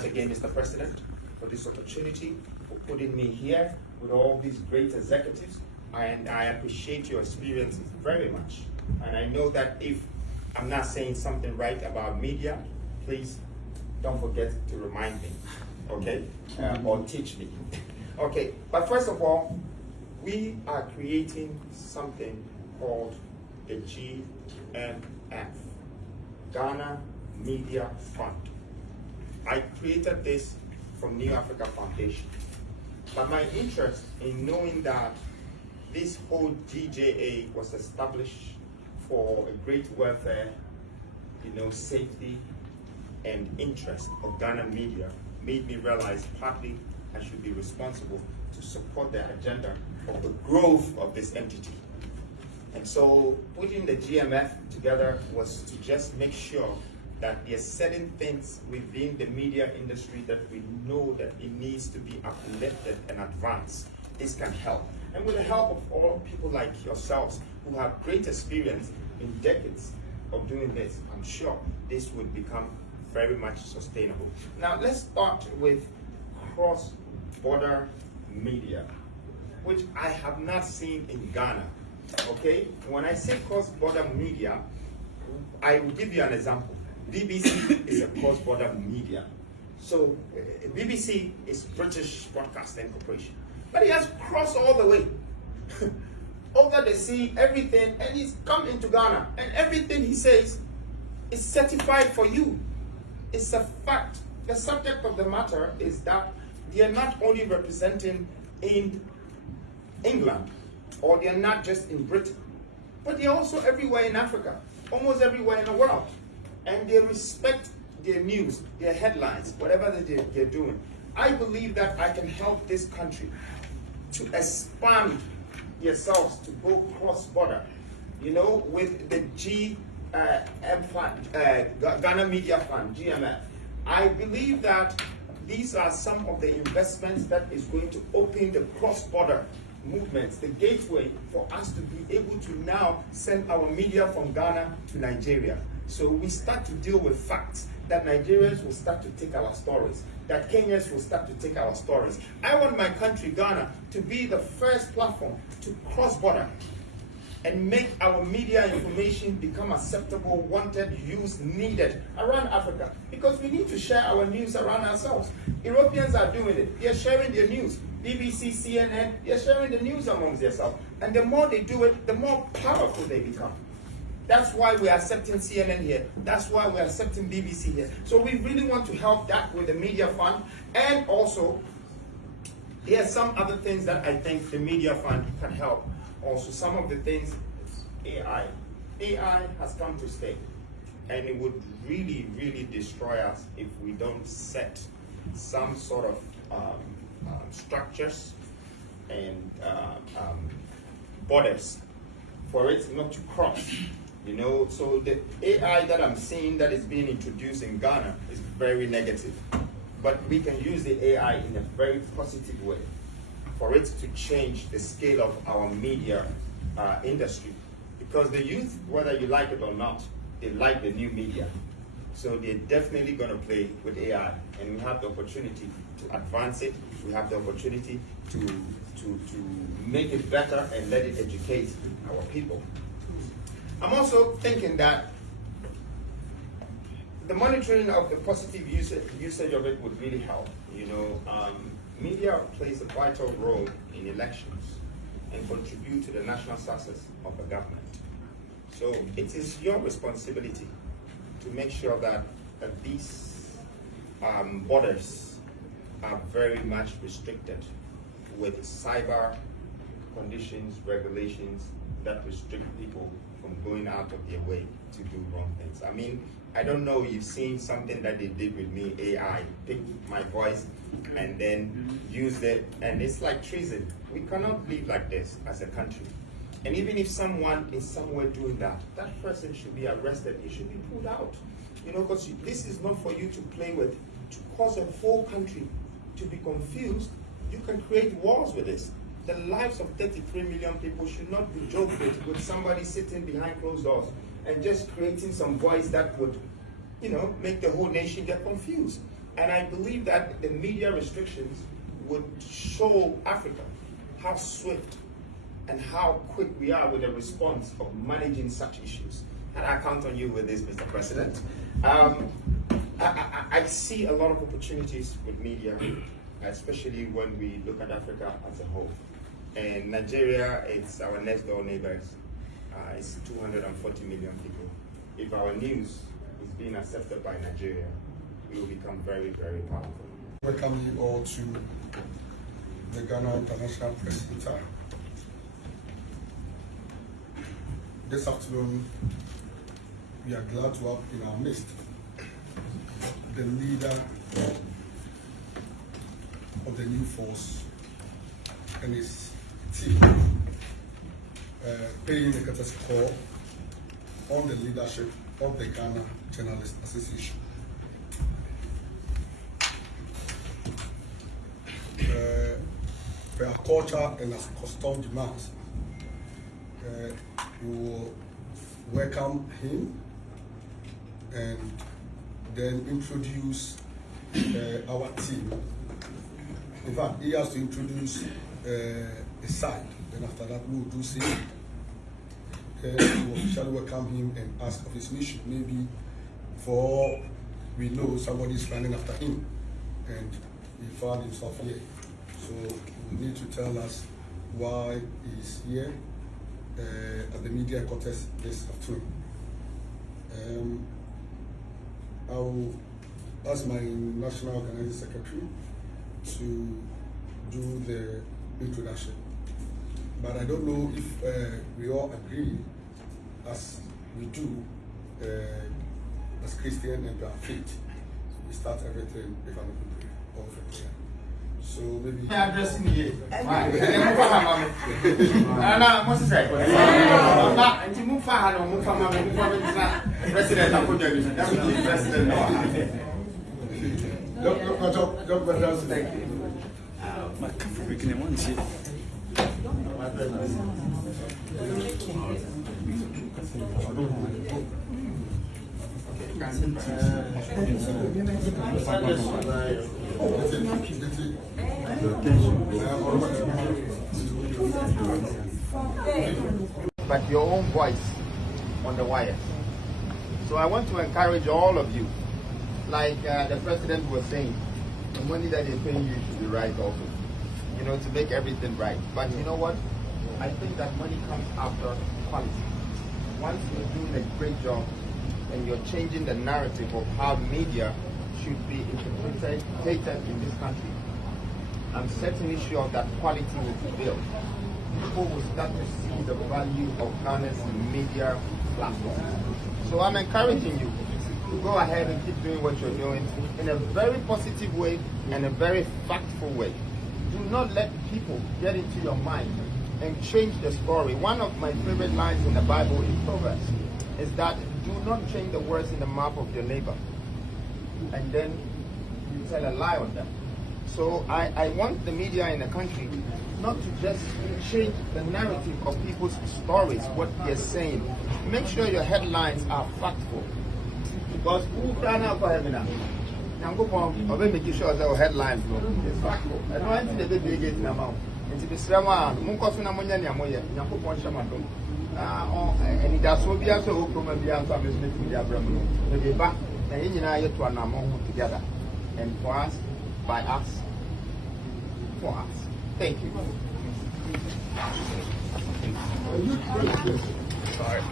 once again, Mr. President, for this opportunity, for putting me here with all these great executives. And I appreciate your experiences very much. And I know that if I'm not saying something right about media, please don't forget to remind me, okay? Or teach me. Okay, but first of all, we are creating something called the GMF, Ghana Media Fund. I created this from New Africa Foundation. But my interest in knowing that this whole GJA was established for a great welfare, safety and interest of Ghana media made me realize partly I should be responsible to support the agenda of the growth of this entity. And so putting the GMF together was to just make sure that there are certain things within the media industry that we know that it needs to be uplifted and advanced. This can help. And with the help of all people like yourselves who have great experience in decades of doing this, I'm sure this would become very much sustainable. Now let's start with cross-border media, which I have not seen in Ghana. Okay, when I say cross-border media, I will give you an example. BBC is a cross-border media. So BBC is British Broadcasting Corporation, but he has crossed all the way over the sea, everything, and he's come into Ghana, and everything he says is certified for you. It's a fact. The subject of the matter is that they are not only representing in England, or they are not just in Britain, but they are also everywhere in Africa, almost everywhere in the world. And they respect their news, their headlines, whatever they're doing. I believe that I can help this country to expand yourselves to go cross-border, with the Ghana Media Fund, GMF. I believe that these are some of the investments that is going to open the cross-border movements, the gateway for us to be able to now send our media from Ghana to Nigeria. So we start to deal with facts, that Nigerians will start to take our stories, that Kenyans will start to take our stories. I want my country, Ghana, to be the first platform to cross-border and make our media information become acceptable, wanted, used, needed around Africa. Because we need to share our news around ourselves. Europeans are doing it. They're sharing their news. BBC, CNN, they're sharing the news amongst themselves. And the more they do it, the more powerful they become. That's why we're accepting CNN here. That's why we're accepting BBC here. So we really want to help that with the media fund. And also, there are some other things that I think the media fund can help. Also, some of the things is AI. AI has come to stay. And it would really, really destroy us if we don't set some sort of structures and borders for it not to cross. So the AI that I'm seeing that is being introduced in Ghana is very negative. But we can use the AI in a very positive way for it to change the scale of our media industry. Because the youth, whether you like it or not, they like the new media. So they're definitely going to play with AI. And we have the opportunity to advance it. We have the opportunity to make it better and let it educate our people. I'm also thinking that the monitoring of the positive usage of it would really help. Media plays a vital role in elections and contribute to the national success of a government. So it is your responsibility to make sure that these borders are very much restricted with cyber conditions, regulations that restrict people from going out of their way to do wrong things. I mean, I don't know, you've seen something that they did with me, AI, picked my voice and then used it, and it's like treason. We cannot live like this as a country. And even if someone is somewhere doing that, that person should be arrested, he should be pulled out. Because this is not for you to play with, to cause a whole country to be confused. You can create wars with this. The lives of 33 million people should not be joked with somebody sitting behind closed doors and just creating some voice that would, make the whole nation get confused. And I believe that the media restrictions would show Africa how swift and how quick we are with the response of managing such issues. And I count on you with this, Mr. President. I see a lot of opportunities with media, especially when we look at Africa as a whole. And Nigeria, it's our next door neighbors. It's 240 million people. If our news is being accepted by Nigeria, we will become very, very powerful. Welcome you all to the Ghana International Press Center. This afternoon, we are glad to have in our midst the leader of the new force and his team, paying a courtesy call on the leadership of the Ghana Journalists Association. Per our culture and as custom demands, we will welcome him and then introduce our team. In fact, he has to introduce a side, then after that we will do same. We will officially welcome him and ask of his mission. Maybe for we know somebody is running after him and he found himself here. So we need to tell us why he is here at the media contest this afternoon. I will ask my national organizing secretary to do the introduction. But I don't know if we all agree, as we do, as Christian and our faith. We start everything with an open prayer. So maybe addressing here. But your own voice on the wires. So I want to encourage all of you, like the president was saying, the money that they're paying you should be right also, you know, to make everything right. But you know what? I think that money comes after quality. Once you're doing a great job and you're changing the narrative of how media should be interpreted in this country, I'm certainly sure that quality will prevail. People will start to see the value of Ghana's media platform. So I'm encouraging you to go ahead and keep doing what you're doing in a very positive way and a very factful way. Do not let people get into your mind and change the story. One of my favorite lines in the Bible in Proverbs is that do not change the words in the mouth of your neighbor and then you tell a lie on them. So I want the media in the country not to just change the narrative of people's stories, what they're saying. Make sure your headlines are factful. Because who can now for heaven now? I'm going to make sure that our headlines is factful. I don't want to be big in the mouth. And to be Srama, Munkosuna Munya Moya, Yankupon Shamadon. And it does so be also probably answer Miss Media Bram. Maybe back and in United to an among together. And for us, by us, for us. Thank you. Sorry.